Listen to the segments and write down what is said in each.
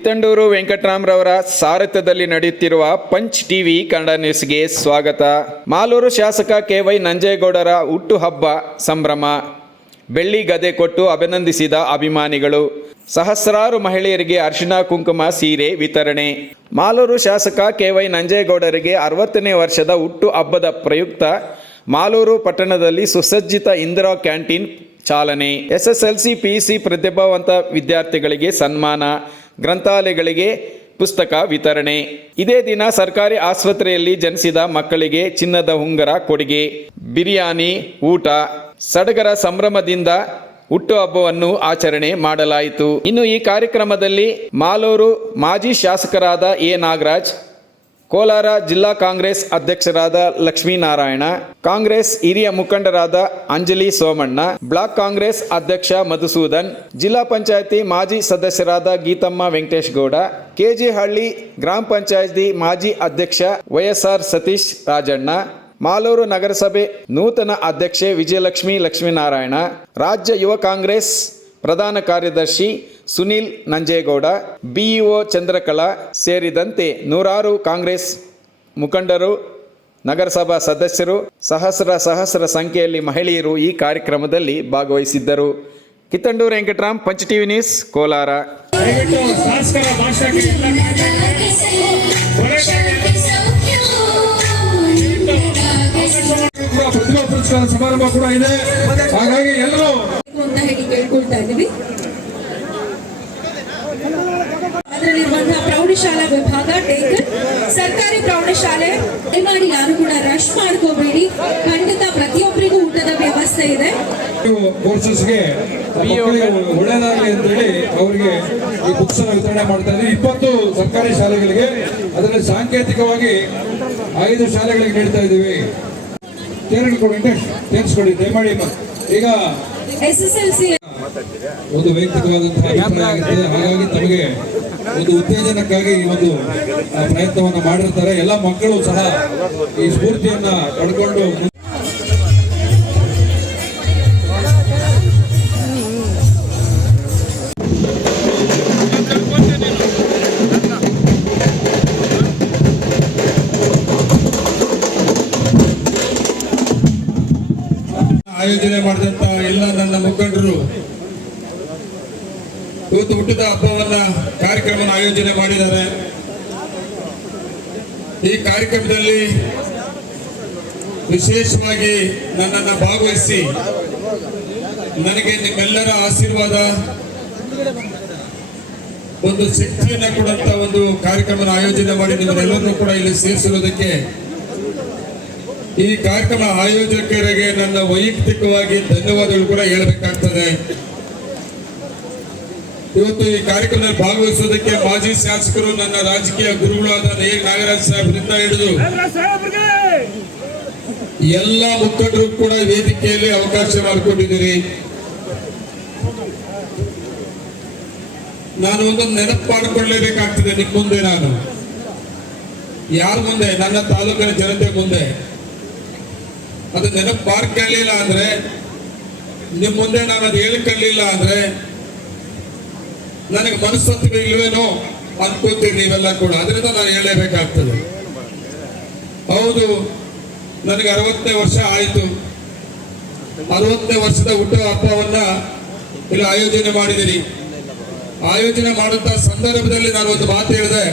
ಕಿತ್ತಂಡೂರು ವೆಂಕಟರಾಮ್ರವರ ಸಾರಥ್ಯದಲ್ಲಿ ನಡೆಯುತ್ತಿರುವ punch TV Kannada ನ್ಯೂಸ್ಗೆ ಸ್ವಾಗತ. ಮಾಲೂರು ಶಾಸಕ ಕೆ ವೈ ನಂಜೇಗೌಡರ ಹುಟ್ಟುಹಬ್ಬ ಸಂಭ್ರಮ. ಬೆಳ್ಳಿ ಗದೆ ಕೊಟ್ಟು ಅಭಿನಂದಿಸಿದ ಅಭಿಮಾನಿಗಳು. ಸಹಸ್ರಾರು ಮಹಿಳೆಯರಿಗೆ ಅರ್ಶಿನ ಕುಂಕುಮ ಸೀರೆ ವಿತರಣೆ. ಮಾಲೂರು ಶಾಸಕ ಕೆ ವೈ ನಂಜೇಗೌಡರಿಗೆ ಅರವತ್ತನೇ ವರ್ಷದ ಹುಟ್ಟು ಹಬ್ಬದ ಪ್ರಯುಕ್ತ ಮಾಲೂರು ಪಟ್ಟಣದಲ್ಲಿ ಸುಸಜ್ಜಿತ ಇಂದಿರಾ ಕ್ಯಾಂಟೀನ್ ಚಾಲನೆ. ಎಸ್ಎಸ್ಎಲ್ಸಿ ಪಿಯುಸಿ ಪ್ರತಿಭಾವಂತ ವಿದ್ಯಾರ್ಥಿಗಳಿಗೆ ಸನ್ಮಾನ. ಗ್ರಂಥಾಲಯಗಳಿಗೆ ಪುಸ್ತಕ ವಿತರಣೆ. ಇದೇ ದಿನ ಸರ್ಕಾರಿ ಆಸ್ಪತ್ರೆಯಲ್ಲಿ ಜನಿಸಿದ ಮಕ್ಕಳಿಗೆ ಚಿನ್ನದ ಉಂಗರ ಕೊಡುಗೆ. ಬಿರಿಯಾನಿ, ಊಟ, ಸಡಗರ ಸಂಭ್ರಮದಿಂದ ಹುಟ್ಟುಹಬ್ಬವನ್ನು ಆಚರಣೆ ಮಾಡಲಾಯಿತು. ಇನ್ನು ಈ ಕಾರ್ಯಕ್ರಮದಲ್ಲಿ ಮಾಲೂರು ಮಾಜಿ ಶಾಸಕರಾದ ಎ ನಾಗರಾಜ್ ಕೋಲಾರ ಜಿಲ್ಲಾ ಕಾಂಗ್ರೆಸ್ ಅಧ್ಯಕ್ಷರಾದ ಲಕ್ಷ್ಮೀನಾರಾಯಣ, ಕಾಂಗ್ರೆಸ್ ಹಿರಿಯ ಮುಖಂಡರಾದ ಅಂಜಲಿ ಸೋಮಣ್ಣ, ಬ್ಲಾಕ್ ಕಾಂಗ್ರೆಸ್ ಅಧ್ಯಕ್ಷ ಮಧುಸೂದನ್, ಜಿಲ್ಲಾ ಪಂಚಾಯತಿ ಮಾಜಿ ಸದಸ್ಯರಾದ ಗೀತಮ್ಮ ವೆಂಕಟೇಶ್ ಗೌಡ ಕೆಜಿಹಳ್ಳಿ ಗ್ರಾಮ ಪಂಚಾಯತಿ ಮಾಜಿ ಅಧ್ಯಕ್ಷ ವೈಎಸ್ಆರ್ ಸತೀಶ್ ರಾಜಣ್ಣ, ಮಾಲೂರು ನಗರಸಭೆ ನೂತನ ಅಧ್ಯಕ್ಷೆ ವಿಜಯಲಕ್ಷ್ಮಿ ಲಕ್ಷ್ಮೀನಾರಾಯಣ, ರಾಜ್ಯ ಯುವ ಕಾಂಗ್ರೆಸ್ ಪ್ರಧಾನ ಕಾರ್ಯದರ್ಶಿ ಸುನಿಲ್ ನಂಜೇಗೌಡ, ಬಿಇಒ ಚಂದ್ರಕಲಾ ಸೇರಿದಂತೆ ನೂರಾರು ಕಾಂಗ್ರೆಸ್ ಮುಖಂಡರು, ನಗರಸಭಾ ಸದಸ್ಯರು, ಸಹಸ್ರ ಸಹಸ್ರ ಸಂಖ್ಯೆಯಲ್ಲಿ ಮಹಿಳೆಯರು ಈ ಕಾರ್ಯಕ್ರಮದಲ್ಲಿ ಭಾಗವಹಿಸಿದ್ದರು. ಕಿತ್ತಂಡೂರು ವೆಂಕಟರಾಮ್, ಪಂಚ ಟಿವಿ ನ್ಯೂಸ್, ಕೋಲಾರ. ಸಮಾರಂಭ ಕೂಡ ಇದೆ. ಹಾಗಾಗಿ ಎಲ್ಲರೂ ಮಾಡಿ ದಯಮಾಡಿ ಯಾರು ಕೂಡ ರಶ್ ಮಾಡ್ಕೋಬೇಡಿ. ಖಂಡಿತ ಪ್ರತಿಯೊಬ್ಬರಿಗೂ ಊಟದ ವ್ಯವಸ್ಥೆ ಇದೆ. ಕೋರ್ಸಸ್ಗೆ ಒಳ್ಳೇದಾಗಲಿ ಅಂತ ಹೇಳಿ ಅವರಿಗೆ ಈ ಬುಕ್ಸ್ ವಿತರಣೆ ಮಾಡ್ತಾ ಇದ್ದೀವಿ. ಇಪ್ಪತ್ತು ಸರ್ಕಾರಿ ಶಾಲೆಗಳಿಗೆ ಅದರಲ್ಲಿ ಸಾಂಕೇತಿಕವಾಗಿ ಐದು ಶಾಲೆಗಳಿಗೆ ನೀಡ್ತಾ ಇದ್ದೀವಿ. ತೇರಿಸ್ಕೊಡಿ ತೇರಿಸ್ಕೊಡಿ ದಯಮಾಡಿ ಈಗ ಒಂದು ವೈಯಕ್ತಿಕವಾದಂತಹ ಹಾಗಾಗಿ ತಮಗೆ ಒಂದು ಉತ್ತೇಜನಕ್ಕಾಗಿ ಈ ಒಂದು ಪ್ರಯತ್ನವನ್ನು ಮಾಡಿರ್ತಾರೆ. ಎಲ್ಲ ಮಕ್ಕಳು ಸಹ ಈ ಸ್ಫೂರ್ತಿಯನ್ನ ಪಡ್ಕೊಂಡು ಆಯೋಜನೆ ಮಾಡಿದಂತ ಎಲ್ಲ ನನ್ನ ಮುಖಂಡರು ಇವತ್ತು ಹುಟ್ಟಿದ ಹಬ್ಬವನ್ನ ಕಾರ್ಯಕ್ರಮವನ್ನು ಆಯೋಜನೆ ಮಾಡಿದ್ದಾರೆ. ಈ ಕಾರ್ಯಕ್ರಮದಲ್ಲಿ ವಿಶೇಷವಾಗಿ ನನ್ನನ್ನು ಭಾಗವಹಿಸಿ ನನಗೆ ನಿಮ್ಮೆಲ್ಲರ ಆಶೀರ್ವಾದ, ಒಂದು ಶಕ್ತಿಯನ್ನು ಕೊಡಂತ ಒಂದು ಕಾರ್ಯಕ್ರಮ ಆಯೋಜನೆ ಮಾಡಿ ನಿಮ್ಮೆಲ್ಲರನ್ನು ಕೂಡ ಇಲ್ಲಿ ಸೇರಿಸಿರೋದಕ್ಕೆ ಈ ಕಾರ್ಯಕ್ರಮ ಆಯೋಜಕರಿಗೆ ನನ್ನ ವೈಯಕ್ತಿಕವಾಗಿ ಧನ್ಯವಾದಗಳು ಕೂಡ ಹೇಳಬೇಕಾಗ್ತದೆ. ಇವತ್ತು ಈ ಕಾರ್ಯಕ್ರಮದಲ್ಲಿ ಭಾಗವಹಿಸೋದಕ್ಕೆ ಮಾಜಿ ಶಾಸಕರು ನನ್ನ ರಾಜಕೀಯ ಗುರುಗಳಾದ ಎ ನಾಗರಾಜ್ ಸಾಹೇಬರಿಂದ ಹಿಡಿದು ಎಲ್ಲ ಮುಖಂಡರು ಕೂಡ ವೇದಿಕೆಯಲ್ಲಿ ಅವಕಾಶ ಮಾಡಿಕೊಂಡಿದ್ದೀರಿ ನಾನು ಒಂದು ನೆನಪು ಮಾಡಿಕೊಳ್ಳಲೇಬೇಕಾಗ್ತದೆ ನಿಮ್ಮ ಮುಂದೆ ನಾನು. ಯಾರ ಮುಂದೆ? ನನ್ನ ತಾಲೂಕಿನ ಜನತೆ ಮುಂದೆ. ಅದು ನೆನಪು ಮಾಡ್ಕೊಳ್ಳಿಲ್ಲ ಅಂದ್ರೆ ನಿಮ್ ಮುಂದೆ ನಾನು ಅದು ಹೇಳ್ಕೊಳ್ಳಿಲ್ಲ ಅಂದ್ರೆ ನನಗೆ ಮನಸ್ಸತ್ವ ಇಲ್ವೇನೋ ಅನ್ಕೋತೀರಿ ನೀವೆಲ್ಲ ಕೂಡ. ಅದರಿಂದ ನಾನು ಹೇಳಲೇಬೇಕಾಗ್ತದೆ. ಹೌದು, ನನಗೆ ಅರವತ್ತನೇ ವರ್ಷ ಆಯಿತು. ಅರವತ್ತನೇ ವರ್ಷದ ಹುಟ್ಟು ಹಬ್ಬವನ್ನ ಇಲ್ಲಿ ಆಯೋಜನೆ ಮಾಡಿದಿರಿ. ಆಯೋಜನೆ ಮಾಡುವಂತ ಸಂದರ್ಭದಲ್ಲಿ ನಾನು ಒಂದು ಮಾತು ಹೇಳಿದೆ.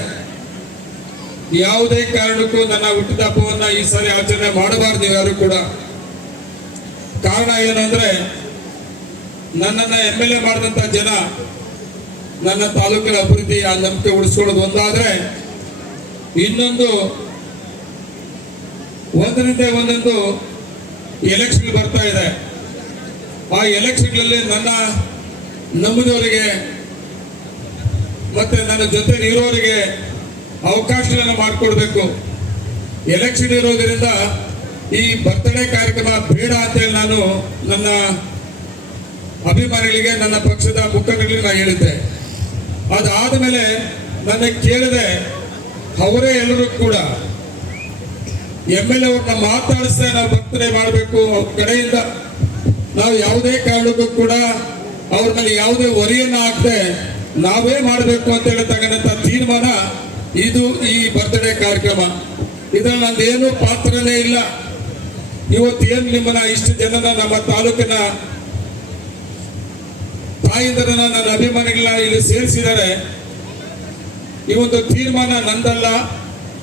ಯಾವುದೇ ಕಾರಣಕ್ಕೂ ನನ್ನ ಹುಟ್ಟಿದ ಹಬ್ಬವನ್ನ ಈ ಸಾರಿ ಆಚರಣೆ ಮಾಡಬಾರ್ದು ನೀವ್ಯಾರು ಕೂಡ. ಕಾರಣ ಏನಂದ್ರೆ ನನ್ನನ್ನ ಎಂ ಎಲ್ ಎ ಮಾಡಿದಂತ ಜನ ನನ್ನ ತಾಲೂಕಿನ ಅಭಿವೃದ್ಧಿ ಆ ನಂಬಿಕೆ ಉಳಿಸ್ಕೊಳ್ಳೋದು ಒಂದಾದ್ರೆ, ಇನ್ನೊಂದು ಒಂದರಿಂದ ಒಂದೊಂದು ಎಲೆಕ್ಷನ್ ಬರ್ತಾ ಇದೆ. ಆ ಎಲೆಕ್ಷನ್ಗಳಲ್ಲಿ ನನ್ನ ನಂಬಿದವರಿಗೆ ಮತ್ತೆ ನನ್ನ ಜೊತೆ ಇರೋರಿಗೆ ಅವಕಾಶಗಳನ್ನು ಮಾಡಿಕೊಡ್ಬೇಕು. ಎಲೆಕ್ಷನ್ ಇರೋದ್ರಿಂದ ಈ ಬರ್ತಡೇ ಕಾರ್ಯಕ್ರಮ ಬೇಡ ಅಂತೇಳಿ ನಾನು ನನ್ನ ಅಭಿಮಾನಿಗಳಿಗೆ, ನನ್ನ ಪಕ್ಷದ ಮುಖಂಡಗಳಿಗೆ ನಾನು ಹೇಳಿದ್ದೆ. ಅದಾದ ಮೇಲೆ ನನ್ನ ಕೇಳಿದೆ, ಅವರೇ ಎಲ್ಲರೂ ಕೂಡ, ಎಂ ಎಲ್ ಅವ್ರನ್ನ ಮಾತಾಡಿಸ್ದೆ ನಾವು ಬರ್ತಡೇ ಮಾಡಬೇಕು, ಅವ್ರ ಕಡೆಯಿಂದ ನಾವು ಯಾವುದೇ ಕಾರಣಕ್ಕೂ ಕೂಡ ಅವ್ರ ಮೇಲೆ ಯಾವುದೇ ಹೊರೆಯನ್ನು ಹಾಕದೆ ನಾವೇ ಮಾಡಬೇಕು ಅಂತ ಹೇಳಿ ತೀರ್ಮಾನ ಇದು ಈ ಬರ್ತ್ಡೇ ಕಾರ್ಯಕ್ರಮ. ಇದ್ರಲ್ಲಿ ನಂದೇನು ಪಾತ್ರನೇ ಇಲ್ಲ. ಇವತ್ತು ಏನು ನಿಮ್ಮನ್ನ ಇಷ್ಟು ಜನನ ನಮ್ಮ ತಾಲೂಕಿನ ತಾಯಿಂದರನ್ನ ನನ್ನ ಅಭಿಮಾನಿಗಳ ಇಲ್ಲಿ ಸೇರಿಸಿದ್ದಾರೆ. ಈ ಒಂದು ತೀರ್ಮಾನ ನಂದಲ್ಲ.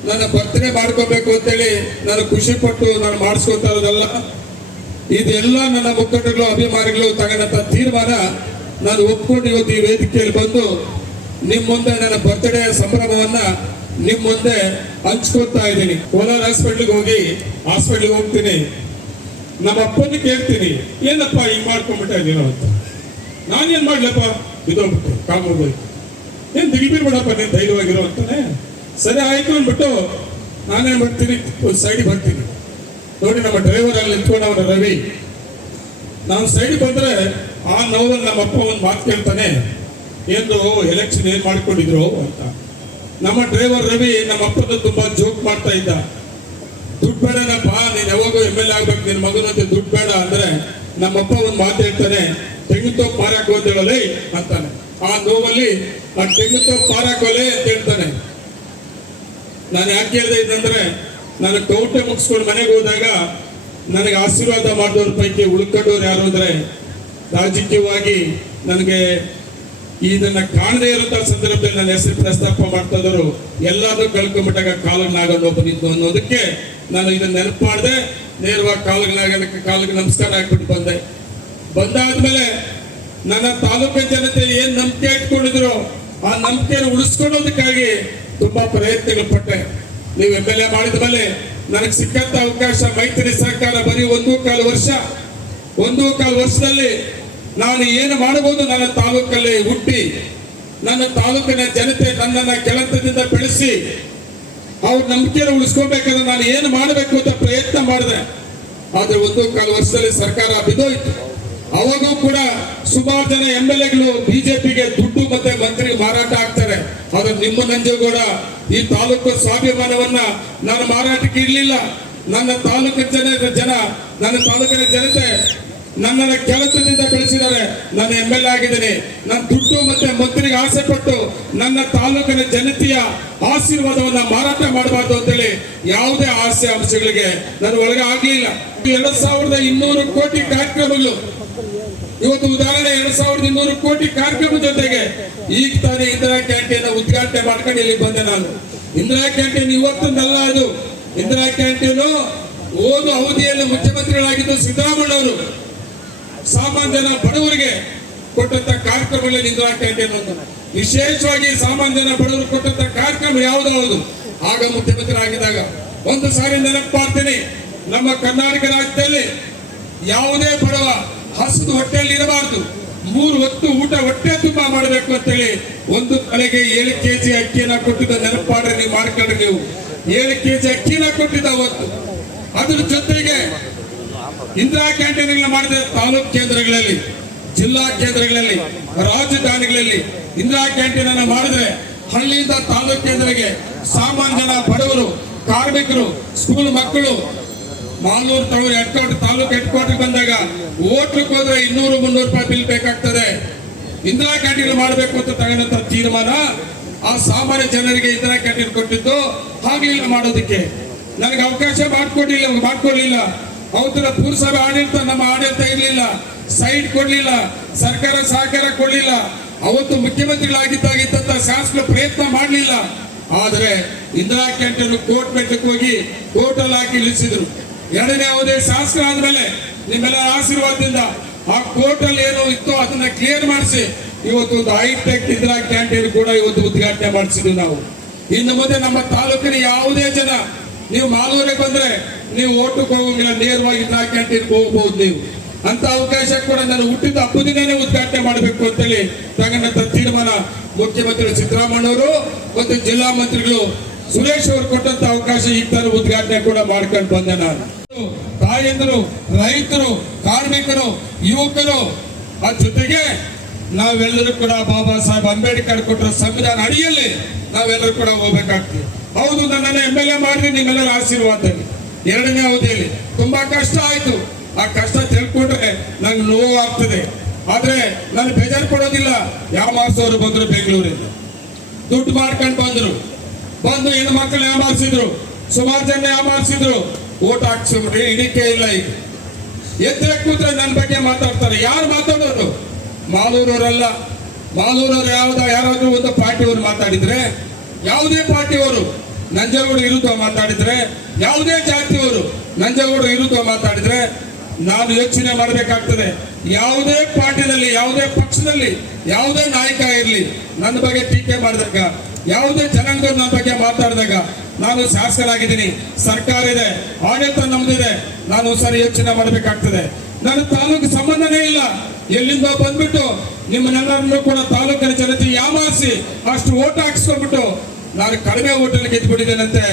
ನನ್ನ ಬರ್ತ್ಡೇ ಮಾಡ್ಕೋಬೇಕು ಅಂತೇಳಿ ನಾನು ಖುಷಿ ಪಟ್ಟು ನಾನು ಮಾಡಿಸ್ಕೊತಾ ಇರೋದಲ್ಲ. ಇದೆಲ್ಲ ನನ್ನ ಮುಖಂಡರು ಅಭಿಮಾನಿಗಳು ತಗೊಂಡಂತ ತೀರ್ಮಾನ ನಾನು ಒಪ್ಕೊಂಡು ಇವತ್ತು ಈ ವೇದಿಕೆಯಲ್ಲಿ ಬಂದು ನಿಮ್ಮ ಮುಂದೆ ನನ್ನ ಬರ್ತ್ಡೇ ಸಂಭ್ರಮವನ್ನ ನಿಮ್ಮ ಮುಂದೆ ಹಂಚ್ಕೊತಾ ಇದ್ದೀನಿ. ಕೋಲಾರ ಹಾಸ್ಪಿಟ್ಲಿಗೆ ಹೋಗಿ ಹಾಸ್ಪಿಟ್ಲಿಗೆ ಹೋಗ್ತೀನಿ. ನಮ್ಮ ಅಪ್ಪನ ಕೇಳ್ತೀನಿ. ಏನಪ್ಪ ಹಿಂಗ್ ಮಾಡ್ಕೊಂಡ್ಬಿಟ್ಟ ಇದೀನೋ ಅಂತ. ನಾನೇನ್ ಮಾಡ್ಲಪ್ಪ? ಬಿದ್ದೋಗ್ಬಿಟ್ಟು ಕಾಮೋಗೋಯ್ತು ಏನು ದಿಗಿಬಿರ್ಬೇಡಪ್ಪ, ನೀನು ಧೈರ್ಯವಾಗಿರೋ ಅಂತಾನೆ? ಸರಿ ಆಯ್ತು ಅಂದ್ಬಿಟ್ಟು ನಾನೇನು ಮಾಡ್ತೀನಿ? ಒಂದು ಸೈಡ್ ಬರ್ತೀನಿ. ನೋಡಿ, ನಮ್ಮ ಡ್ರೈವರ್ ಅಲ್ಲಿ ನಿಂತ್ಕೊಂಡವನ ರವಿ. ನಾನು ಸೈಡ್ ಬಂದ್ರೆ ಆ ನೋವಲ್ಲಿ ನಮ್ಮ ಅಪ್ಪ ಒಂದು ಮಾತು ಕೇಳ್ತಾನೆ ಏನು ಎಲೆಕ್ಷನ್ ಏನು ಮಾಡ್ಕೊಂಡಿದ್ರು? ಅಂತ. ನಮ್ಮ ಡ್ರೈವರ್ ರವಿ ನಮ್ಮ ಅಪ್ಪನ ತುಂಬಾ ಜೋಕ್ ಮಾಡ್ತಾ ಇದ್ದ. ದುಡ್ಡು ಬೇಡನಪ್ಪ, ನೀನು ಯಾವಾಗೂ ಎಂ ಎಲ್ ಆಗ್ಬೇಕು ನಿನ್ನ ಮಗನಂತೆ ದುಡ್ಡು ಬೇಡ ಅಂದ್ರೆ ನಮ್ಮಪ್ಪ ಒಂದು ಮಾತು ಹೇಳ್ತಾನೆ ತೆಂಗಿನ ತೋಪ್ ಮಾರಕ್ ಹೋದೇಳಲೇ ಅಂತಾನೆ. ಆ ನೋವಲ್ಲಿ ಆ ಮಾರಕ್ ಅಂತ ಹೇಳ್ತಾನೆ. ನಾನು ಯಾಕೆ ಹೇಳ್ದೆ ಇದಂದ್ರೆ ನಾನು ಕೌಟೆ ಮುಗಿಸ್ಕೊಂಡು ಮನೆಗೆ ಹೋದಾಗ ನನಗೆ ಆಶೀರ್ವಾದ ಮಾಡಿದವ್ರ ಪೈಕಿ ಉಳ್ಕೊಂಡವ್ರು ಯಾರು ಅಂದ್ರೆ, ರಾಜಕೀಯವಾಗಿ ನನಗೆ ಇದನ್ನ ಕಾಣದೇ ಇರುವಂತಹ ಸಂದರ್ಭದಲ್ಲಿ ನನ್ನ ಹೆಸರು ಪ್ರಸ್ತಾಪ ಮಾಡ್ತಾ ಇದ್ರು ಎಲ್ಲಾದ್ರೂ ಕಳ್ಕೊಂಡ್ಬಿಟ್ಟಾಗ ಕಾಲಿಗೆ ನಾಗಣ್ಣ ಒಬ್ಬನಿದ್ದು ಅನ್ನೋದಕ್ಕೆ ನಾನು ಇದನ್ನ ನೆನಪು ಮಾಡಿದೆ, ನೇರವಾಗಿ ಕಾಲಿಗೆ ನಾಗಣ್ಣಕ್ಕೆ ಕಾಲಿಗೆ ನಮಸ್ಕಾರ ಹಾಕ್ಬಿಟ್ಟು ಬಂದೆ. ಬಂದಾದ್ಮೇಲೆ ನನ್ನ ತಾಲೂಕಿನ ಜನತೆ ಏನ್ ನಂಬಿಕೆ ಇಟ್ಕೊಂಡಿದ್ರು, ಆ ನಂಬಿಕೆಯನ್ನು ಉಳಿಸ್ಕೊಳ್ಳೋದಕ್ಕಾಗಿ ತುಂಬಾ ಪ್ರಯತ್ನಗಳು ಪಟ್ಟೆ. ನೀವು ಎಂ ಎಲ್ ಎ ಮಾಡಿದ ಮೇಲೆ ನನಗೆ ಸಿಕ್ಕಂತ ಅವಕಾಶ ಮೈತ್ರಿ ಸರ್ಕಾರ ಬರೀ ಒಂದು ಕಾಲು ವರ್ಷ. ಒಂದು ಕಾಲು ವರ್ಷದಲ್ಲಿ ನಾನು ಏನು ಮಾಡಬಹುದು ನನ್ನ ತಾಲೂಕಲ್ಲಿ ಹುಟ್ಟಿ, ನನ್ನ ತಾಲೂಕಿನ ಜನತೆ ನನ್ನನ್ನ ಕೆಲಸದಿಂದ ಬೆಳೆಸಿ, ಅವ್ರ ನಂಬಿಕೆಯನ್ನು ಉಳಿಸ್ಕೋಬೇಕಾದ್ರೆ ನಾನು ಏನು ಮಾಡಬೇಕು ಅಂತ ಪ್ರಯತ್ನ ಮಾಡಿದೆ. ಆದ್ರೆ ಒಂದು ಕಾಲು ವರ್ಷದಲ್ಲಿ ಸರ್ಕಾರ ಬಿದ್ದೋಯ್ತು. ಅವಾಗೂ ಕೂಡ ಸುಮಾರು ಜನ ಎಂ ಎಲ್ ಎಗಳು ಬಿಜೆಪಿಗೆ ದುಡ್ಡು ಮತ್ತೆ ಮಂತ್ರಿ ಮಾರಾಟ ಆಗ್ತಾರೆ. ಆದ್ರೆ ನಿಮ್ಮ ನಂಜೇಗೌಡ ಈ ತಾಲೂಕು ಸ್ವಾಭಿಮಾನವನ್ನ ನಾನು ಮಾರಾಟಕ್ಕೆ ಇರಲಿಲ್ಲ. ನನ್ನ ತಾಲೂಕಿನ ಜನ ಜನ, ನನ್ನ ತಾಲೂಕಿನ ಜನತೆ ನನ್ನನ್ನು ಕೆಲಸದಿಂದ ಬೆಳೆಸಿದ್ದಾರೆ. ನಾನು ಎಂ ಎಲ್ ಆಗಿದ್ದೇನೆ. ನನ್ನ ದುಡ್ಡು ಮತ್ತೆ ಮಂತ್ರಿಗೆ ಆಸೆ ಪಟ್ಟು ನನ್ನ ತಾಲೂಕಿನ ಜನತೆಯ ಆಶೀರ್ವಾದವನ್ನ ಮಾರಾಟ ಮಾಡಬಾರ್ದು ಅಂತೇಳಿ ಯಾವುದೇ ಆಸೆ ಅಂಶಗಳಿಗೆ ನಾನು ಒಳಗೆ ಆಗಲಿಲ್ಲ. ಎರಡ್ ಸಾವಿರದ ಇನ್ನೂರು ಕೋಟಿ ಕಾರ್ಯಕ್ರಮಗಳು ಇವತ್ತು ಉದಾಹರಣೆ ಎರಡ್ ಸಾವಿರದ ಇನ್ನೂರು ಕೋಟಿ ಕಾರ್ಯಕ್ರಮ ಜೊತೆಗೆ. ಈಗ ತಾನೇ ಇಂದಿರಾ ಕ್ಯಾಂಟೀನ್ ಉದ್ಘಾಟನೆ ಮಾಡ್ಕೊಂಡು ಇಲ್ಲಿ ಬಂದೆ ನಾನು. ಇಂದಿರಾ ಕ್ಯಾಂಟೀನ್ ಇವತ್ತೊಂದಲ್ಲ ಅದು. ಇಂದಿರಾ ಕ್ಯಾಂಟೀನ್ ಓದು ಅವಧಿಯಲ್ಲಿ ಮುಖ್ಯಮಂತ್ರಿಗಳಾಗಿದ್ದು ಸಿದ್ದರಾಮಯ್ಯವರು ಸಾಮಾನ್ಯ ಜನ ಬಡವರಿಗೆ ಕೊಟ್ಟಂತ ಕಾರ್ಯಕ್ರಮಗಳಲ್ಲಿ ಇಂದಿರಾ ಕ್ಯಾಂಟೀನ್ ಒಂದು. ವಿಶೇಷವಾಗಿ ಸಾಮಾನ್ಯ ಬಡವರು ಕೊಟ್ಟಂತ ಕಾರ್ಯಕ್ರಮ ಯಾವ್ದು ಹೌದು? ಆಗ ಮುಖ್ಯಮಂತ್ರಿ ಆಗಿದ್ದಾಗ ಒಂದು ಸಾರಿ ನೆನಪು ಮಾಡ್ತೀನಿ ನಮ್ಮ ಕರ್ನಾಟಕ ರಾಜ್ಯದಲ್ಲಿ ಯಾವುದೇ ಬಡವ ಹಸಿದು ಹೊಟ್ಟೆಯಲ್ಲಿ ಇರಬಾರದು. ಮೂರು ಹೊತ್ತು ಊಟ ಹೊಟ್ಟೆ ತುಂಬ ಮಾಡಬೇಕು ಅಂತೇಳಿ ಒಂದು ತಲೆಗೆ ಏಳು ಕೆ ಜಿ ಅಕ್ಕಿಯನ್ನ ಕೊಟ್ಟಿದ್ದ ನೆನಪಾಡ್ರಿ ನೀವು ಮಾಡ್ಕೊಂಡ್ರಿ ನೀವು. ಏಳು ಕೆ ಜಿ ಅಕ್ಕಿನ ಕೊಟ್ಟಿದ್ದ ಅವತ್ತು. ಅದ್ರ ಜೊತೆಗೆ ಇಂದಿರಾ ಕ್ಯಾಂಟೀನ್ಗಳನ್ನ ಮಾಡಿದ ತಾಲೂಕು ಕೇಂದ್ರಗಳಲ್ಲಿ, ಜಿಲ್ಲಾ ಕೇಂದ್ರಗಳಲ್ಲಿ, ರಾಜಧಾನಿಗಳಲ್ಲಿ ಇಂದಿರಾ ಕ್ಯಾಂಟೀನ್ ಅನ್ನ ಮಾಡಿದ್ರೆ ಹಳ್ಳಿಯಿಂದ ತಾಲೂಕು ಕೇಂದ್ರಕ್ಕೆ ಸಾಮಾನ್ಯ ಜನ ಬಡವರು, ಕಾರ್ಮಿಕರು ಸ್ಕೂಲ್ ಮಕ್ಕಳು, ಮಾಲೂರು ತಾವು ಹೆಡ್ ಕ್ವಾರ್ಟರ್ ತಾಲೂಕು ಹೆಡ್ ಕ್ವಾರ್ಟರ್ ಬಂದಾಗ ಹೋಟ್ಲಿಗೆ ಹೋದ್ರೆ ಇನ್ನೂರು, ಮುನ್ನೂರು ರೂಪಾಯಿ ಬಿಲ್ ಬೇಕಾಗ್ತದೆ. ಇಂದಿರಾ ಕ್ಯಾಂಟೀನ್ ಮಾಡಬೇಕು ಅಂತ ತಗೊಂಡಂತ ತೀರ್ಮಾನ ಆ ಸಾಮಾನ್ಯ ಜನರಿಗೆ ಇಂದಿರಾ ಕ್ಯಾಂಟೀನ್ ಕೊಟ್ಟಿದ್ದು ಆಗ್ಲಿಲ್ಲ ಮಾಡೋದಕ್ಕೆ. ನನಗೆ ಅವಕಾಶ ಮಾಡ್ಕೊಡ್ಲಿಲ್ಲ ಮಾಡ್ಕೊಡ್ಲಿಲ್ಲ. ಅವತ್ತಿನ ಪುರಸಭೆ ಆಡಳಿತ ನಮ್ಮ ಆಡಳಿತ ಇರಲಿಲ್ಲ. ಸೈಟ್ ಕೊಡ್ಲಿಲ್ಲ, ಸರ್ಕಾರ ಸಹಕಾರ ಕೊಡ್ಲಿಲ್ಲ. ಅವತ್ತು ಮುಖ್ಯಮಂತ್ರಿಗಳಾಗಿದ್ದಾಗಿದ್ದಂತ ಶಾಸಕರು ಪ್ರಯತ್ನ ಮಾಡಲಿಲ್ಲ. ಆದರೆ ಇಂದಿರಾ ಕ್ಯಾಂಟೀನ್ ಕೋರ್ಟ್ ಬೆಟ್ಟಕ್ಕೆ ಹೋಗಿ ಕೋರ್ಟಲ್ಲಿ ಹಾಕಿ ಇಳಿಸಿದ್ರು ಎರಡನೇ ಅವಧಿ ಶಾಸಕ ಆದ್ಮೇಲೆ ನಿಮ್ಮೆಲ್ಲರ ಆಶೀರ್ವಾದದಿಂದ ಆ ಕೋರ್ಟಲ್ಲಿ ಏನು ಇತ್ತು ಅದನ್ನ ಕ್ಲಿಯರ್ ಮಾಡಿಸಿ ಇವತ್ತು ಒಂದು ಹೈಟೆಕ್ ಇಂದಿರಾ ಕ್ಯಾಂಟೀನ್ ಕೂಡ ಇವತ್ತು ಉದ್ಘಾಟನೆ ಮಾಡಿಸಿದ್ವಿ ನಾವು. ಇನ್ನು ಮುಂದೆ ನಮ್ಮ ತಾಲೂಕಿನ ಯಾವುದೇ ಜನ, ನೀವು ಮಾಲೂರಿಗೆ ಬಂದ್ರೆ ನೀವು ಓಟಕ್ಕೆ ಹೋಗಂಗಿಲ್ಲ, ನೇರವಾಗಿ ಇಂದಿರಾ ಕ್ಯಾಂಟೀನ್ಗೆ ಹೋಗಬಹುದು ನೀವು. ಅಂತ ಅವಕಾಶ ಕೂಡ ನಾನು ಹುಟ್ಟಿದ ಹಬ್ಬದಿಂದನೇ ಉದ್ಘಾಟನೆ ಮಾಡಬೇಕು ಅಂತೇಳಿ ತಗೊಂಡಂತ ತೀರ್ಮಾನ ಮುಖ್ಯಮಂತ್ರಿ ಸಿದ್ದರಾಮಯ್ಯವರು ಮತ್ತು ಜಿಲ್ಲಾ ಮಂತ್ರಿಗಳು ಸುರೇಶ್ ಅವರು ಕೊಟ್ಟಂತ ಅವಕಾಶ ಈಗ ತಾನು ಉದ್ಘಾಟನೆ ಕೂಡ ಮಾಡ್ಕೊಂಡು ಬಂದೆ ನಾನು. ತಾಯಂದರು, ರೈತರು, ಕಾರ್ಮಿಕರು, ಯುವಕರು, ಆ ಜೊತೆಗೆ ನಾವೆಲ್ಲರೂ ಕೂಡ ಬಾಬಾ ಸಾಹೇಬ್ ಅಂಬೇಡ್ಕರ್ ಕೊಟ್ಟರ ಸಂವಿಧಾನ ಅಡಿಯಲ್ಲಿ ನಾವೆಲ್ಲರೂ ಕೂಡ ಹೋಗ್ಬೇಕಾಗ್ತದೆ. ಹೌದು, ನನ್ನನ್ನು ಎಂ ಎಲ್ ಎ ಮಾಡಿದ್ರೆ ನಿಮ್ಮೆಲ್ಲರ ಆಶೀರ್ವಾದದಲ್ಲಿ. ಎರಡನೇ ಅವಧಿಯಲ್ಲಿ ತುಂಬಾ ಕಷ್ಟ ಆಯ್ತು. ಆ ಕಷ್ಟ ತಿಳ್ಕೊಂಡ್ರೆ ನಂಗೆ ನೋವು ಆಗ್ತದೆ. ಆದ್ರೆ ನಾನು ಬೇಜಾರು ಕೊಡೋದಿಲ್ಲ ಯಾವ ಮಾಸವರು ಬಂದ್ರು ಬೆಂಗಳೂರಿಂದ. ದುಡ್ಡು ಮಾಡ್ಕೊಂಡು ಬಂದ್ರು. ಬಂದು ಹೆಣ್ಣು ಮಕ್ಕಳನ್ನ ಯಾಮಾರಿಸಿದ್ರು ಸುಮಾರು ಜನ ಯಾಮಾರಿಸಿದ್ರು ಓಟ್ ಹಾಕ್ಸಿದ್ರು ಹಿಡಿಕೆ ಇಲ್ಲ ಈಗ. ಎದ್ರೆ ಕೂತ್ರೆ ನನ್ನ ಬಗ್ಗೆ ಮಾತಾಡ್ತಾರೆ. ಯಾರು ಮಾತಾಡೋರು? ಮಾಲೂರವರಲ್ಲ. ಮಾಲೂರವ್ರು ಯಾವ್ದ, ಯಾರಾದ್ರೂ ಒಂದು ಪಾರ್ಟಿಯವರು ಮಾತಾಡಿದ್ರೆ, ಯಾವುದೇ ಪಾರ್ಟಿಯವರು ನಂಜಗೌಡ ವಿರುದ್ಧ ಮಾತಾಡಿದ್ರೆ, ಯಾವುದೇ ಜಾತಿಯವರು ನಂಜಗೌಡ ವಿರುದ್ಧ ಮಾತಾಡಿದ್ರೆ, ನಾನು ಯೋಚನೆ ಮಾಡಬೇಕಾಗ್ತದೆ. ಯಾವುದೇ ಪಾರ್ಟಿನಲ್ಲಿ ಯಾವುದೇ ಪಕ್ಷದಲ್ಲಿ, ಯಾವುದೇ ನಾಯಕ ಇರಲಿ, ನನ್ನ ಬಗ್ಗೆ ಟೀಕೆ ಮಾಡಿದಾಗ ಯಾವುದೇ ಜನಾಂಗ ನನ್ನ ಬಗ್ಗೆ ಮಾತಾಡಿದಾಗ ನಾನು ಶಾಸಕರಾಗಿದ್ದೀನಿ. ಸರ್ಕಾರ ಇದೆ, ಆಡಳಿತ ನಮ್ದಿದೆ, ನಾನು ಸರಿ ಯೋಚನೆ ಮಾಡಬೇಕಾಗ್ತದೆ. ನನ್ನ ತಾಲೂಕು ಸಂಬಂಧನೇ ಇಲ್ಲ. ಎಲ್ಲಿಂದ ಬಂದ್ಬಿಟ್ಟು ನಿಮ್ಮನ್ನೆಲ್ಲರನ್ನೂ ಕೂಡ ತಾಲೂಕಿನ ಜನತೆ ಯಾಮಾರಿಸಿ ಅಷ್ಟು ಓಟ್ ಹಾಕಿಸ್ಕೊಂಡ್ಬಿಟ್ಟು ನಾನು ಕಡಿಮೆ ಓಟಲ್ಲಿ ಗೆದ್ದುಬಿಟ್ಟಿದ್ದೇನಂತೆ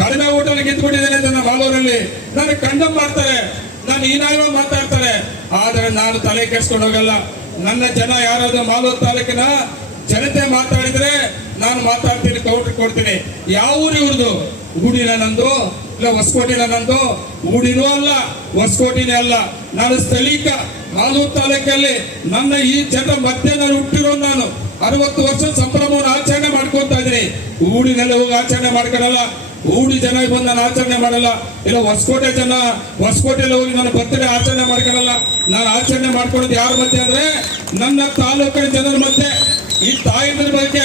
ಕಡಿಮೆ ಓಟಲ್ಲಿ ಗೆದ್ದುಬಿಟ್ಟಿದ್ದೇನೆ ನನ್ನ ಮಾಲೂರಲ್ಲಿ. ನಾನು ಕಂಡಮ್ ಮಾಡ್ತಾರೆ, ನಾನು ಹೀನಾಯ ಮಾತಾಡ್ತಾರೆ. ಆದರೆ ನಾನು ತಲೆ ಕೆಡಿಸ್ಕೊಂಡು ಹೋಗಲ್ಲ. ನನ್ನ ಜನ ಯಾರಾದ್ರೂ ಮಾಲೂರು ತಾಲೂಕಿನ ಜನತೆ ಮಾತಾಡಿದ್ರೆ ನಾನು ಮಾತಾಡ್ತೀನಿ ಕೌಂಟರ್ ಕೊಡ್ತೀನಿ. ಯಾವ ಊರು ಇವ್ರದ್ದು ಗೂಡಿನ ನಂದು, ಇಲ್ಲ ಹೊಸಕೋಟಿನ ನಂದು? ಗೂಡಿನೂ ಅಲ್ಲ, ಹೊಸಕೋಟಿನೇ ಅಲ್ಲ. ನಾನು ಸ್ಥಳೀಕ, ಹಾಲೂರು ತಾಲೂಕಲ್ಲಿ ನನ್ನ ಈ ಜನ ಮಧ್ಯೆ ನಾನು ಹುಟ್ಟಿರೋ ನಾನು ಅರವತ್ತು ವರ್ಷ ಸಂಭ್ರಮವನ್ನು ಆಚರಣೆ ಮಾಡ್ಕೊತಾ ಇದ್ದೀನಿ. ಊಡಿನಲ್ಲಿ ಹೋಗಿ ಆಚರಣೆ ಮಾಡ್ಕೊಳಲ್ಲ. ಊಡಿ ಜನ ಬಂದು ನಾನು ಆಚರಣೆ ಮಾಡಲ್ಲ. ಇಲ್ಲ ಹೊಸಕೋಟೆ ಜನ, ಹೊಸಕೋಟೆಯಲ್ಲಿ ಹೋಗಿ ನಾನು ಬರ್ತಡೇ ಆಚರಣೆ ಮಾಡ್ಕೊಳಲ್ಲ. ನಾನು ಆಚರಣೆ ಮಾಡ್ಕೊಳ್ಳೋದು ಯಾರ ಮಧ್ಯೆ ಅಂದ್ರೆ ನನ್ನ ತಾಲೂಕಿನ ಜನರ ಮಧ್ಯೆ. ಈ ತಾಯಂದ್ರ ಬಗ್ಗೆ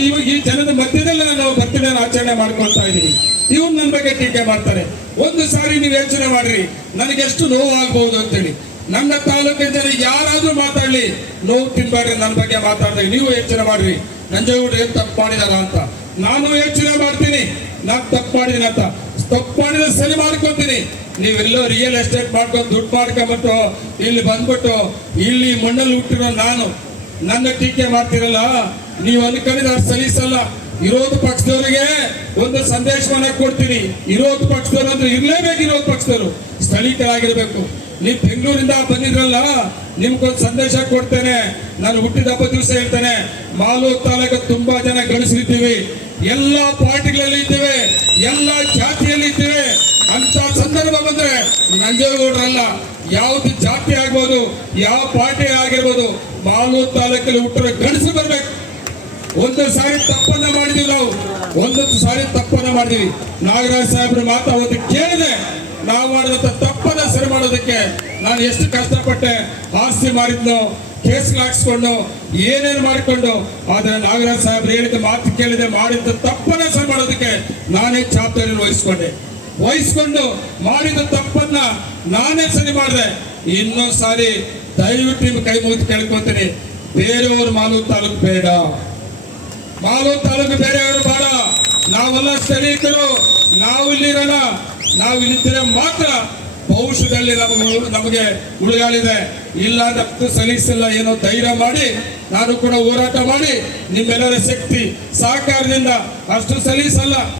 ಈ ಈ ಜನದ ಮಧ್ಯದಲ್ಲಿ ನಾನು ಬರ್ತಡೇ ಆಚರಣೆ ಮಾಡ್ಕೊಳ್ತಾ ಇದ್ದೀನಿ ಇವ್ರು ನನ್ನ ಬಗ್ಗೆ ಟೀಕೆ ಮಾಡ್ತಾರೆ. ಒಂದು ಸಾರಿ ನೀವು ಯೋಚನೆ ಮಾಡ್ರಿ ನನಗೆ ಎಷ್ಟು ನೋವು ಆಗ್ಬಹುದು ಅಂತೇಳಿ. ನನ್ನ ತಾಲೂಕಿನ ಜನ ಯಾರಾದ್ರೂ ಮಾತಾಡ್ಲಿ, ನೋವು ತಿನ್ಬೇಡ್ರಿ ನನ್ನ ಬಗ್ಗೆ ಮಾತಾಡಿದಾಗ ನೀವು ಯೋಚನೆ ಮಾಡ್ರಿ. ನಂಜೇಗೌಡ ಏನ್ ತಪ್ಪು ಮಾಡಿದಾರ ಅಂತ. ನಾನು ಯೋಚನೆ ಮಾಡ್ತೀನಿ, ನಾನು ತಪ್ಪು ಮಾಡಿದೀನಿ ಅಂತ. ತಪ್ಪು ಮಾಡಿದ ಸರಿ ಮಾಡ್ಕೊತೀನಿ. ನೀವೆಲ್ಲೋ ರಿಯಲ್ ಎಸ್ಟೇಟ್ ಮಾಡ್ಕೊಂಡು ದುಡ್ಡು ಮಾಡ್ಕೊಂಬಿಟ್ಟು ಇಲ್ಲಿ ಬಂದ್ಬಿಟ್ಟು, ಇಲ್ಲಿ ಮಣ್ಣಲ್ಲಿ ಹುಟ್ಟಿರೋ ನಾನು ನನ್ನ ಟೀಕೆ ಮಾಡ್ತಿರಲ್ಲ, ನೀವು ಅನ್ಕೊಂಡಿದ್ರೆ ಅಷ್ಟು ಸಲೀಸಲ್ಲ ಇರೋದು ಪಕ್ಷದವರಿಗೆ ಒಂದು ಸಂದೇಶವನ್ನ ಕೊಡ್ತೀನಿ. ಇರೋದು ಪಕ್ಷದವರು ಅಂದ್ರೆ ಇರ್ಲೇಬೇಕು ಇರೋದು ಪಕ್ಷದವರು. ಸ್ಥಳೀಯರಾಗಿರ್ಬೇಕು ನೀವು ಬೆಂಗಳೂರಿಂದ ಬಂದಿದ್ರಲ್ಲ, ನಿಮ್ಗೊಂದು ಸಂದೇಶ ಕೊಡ್ತೇನೆ. ನಾನು ಹುಟ್ಟಿದ ಹಬ್ಬ ದಿವಸ ಹೇಳ್ತೇನೆ. ಮಾಲೂರು ತಾಲೂಕು ತುಂಬಾ ಜನ ಗಳಿಸಿರ್ತೀವಿ ಎಲ್ಲಾ ಪಾರ್ಟಿಗಳಲ್ಲಿ ಇದ್ದೇವೆ. ಎಲ್ಲಾ ಜಾತಿಯಲ್ಲಿ ಇದ್ದೇವೆ. ಅಂತ ಸಂದರ್ಭ ಬಂದ್ರೆ ನಂಜೇಗೌಡರಲ್ಲ, ಯಾವ್ದು ಜಾತಿ ಆಗ್ಬೋದು, ಯಾವ ಪಾರ್ಟಿ ಆಗಿರ್ಬೋದು, ಮಾಲೂರು ತಾಲೂಕಲ್ಲಿ ಹುಟ್ಟರೆ ಗಣಿಸಿ ಬರ್ಬೇಕು. ಒಂದು ಸಾರಿ ತಪ್ಪನ್ನ ಮಾಡಿದ್ವಿ ನಾವು. ಒಂದೊಂದು ಸಾರಿ ತಪ್ಪನ್ನ ಮಾಡಿದ್ವಿ. ನಾಗರಾಜ್ ಸಾಹೇಬ್ರ ಮಾತಾ ಒಂದು ಕೇಳಿದೆ, ನಾವು ಮಾಡಿದಂತ ತಪ್ಪನ್ನ ಸರಿ ಮಾಡೋದಕ್ಕೆ. ನಾನು ಎಷ್ಟು ಕಷ್ಟಪಟ್ಟೆ ಆಸ್ತಿ ಮಾಡಿದ್ನು ಕೇಸ್ ಹಾಕ್ಸ್ಕೊಂಡು ಏನೇನು ಮಾಡಿಕೊಂಡು ಆದ್ರೆ ನಾಗರಾಜ್ ಸಾಹೇಬ್ರು ಹೇಳಿದ ಮಾತು ಕೇಳಿದೆ ಮಾಡಿದ ತಪ್ಪನ್ನ ಸರಿ ಮಾಡೋದಕ್ಕೆ ನಾನೇ ಜವಾಬ್ದಾರಿ ವಹಿಸ್ಕೊಂಡೆ. ವಹಿಸ್ಕೊಂಡು ಮಾಡಿದ ತಪ್ಪನ್ನ ನಾನೇ ಸರಿ ಮಾಡಿದೆ. ಇನ್ನೊಂದು ಸಾರಿ ದಯವಿಟ್ಟು ನಿಮ್ ಕೈ ಮುಗಿದು ಕೇಳ್ಕೊತೀನಿ ಬೇರೆಯವರು ಮಾಲೂರು ತಾಲೂಕು ಬೇಡ. ಮಾಲೂರು ತಾಲೂಕು ಬೇರೆಯವರು ಬೇಡ. ನಾವೆಲ್ಲ ಸ್ಥಳೀಕರು ನಾವು ಇಲ್ಲಿರೋಣ ನಾವು ಇಲ್ಲಿದ್ದರೆ ಮಾತ್ರ ಭವಿಷ್ಯದಲ್ಲಿ ನಮಗೆ ನಮಗೆ ಉಳಿಗಾಲಿದೆ. ಇಲ್ಲ ಅಂತ ಸಲ್ಲಿಸಿಲ್ಲ ಏನೋ ಧೈರ್ಯ ಮಾಡಿ, ನಾನು ಕೂಡ ಹೋರಾಟ ಮಾಡಿ ನಿಮ್ಮೆಲ್ಲರ ಶಕ್ತಿ ಸಹಕಾರದಿಂದ ಅಷ್ಟು ಸಲೀಸಲ್ಲ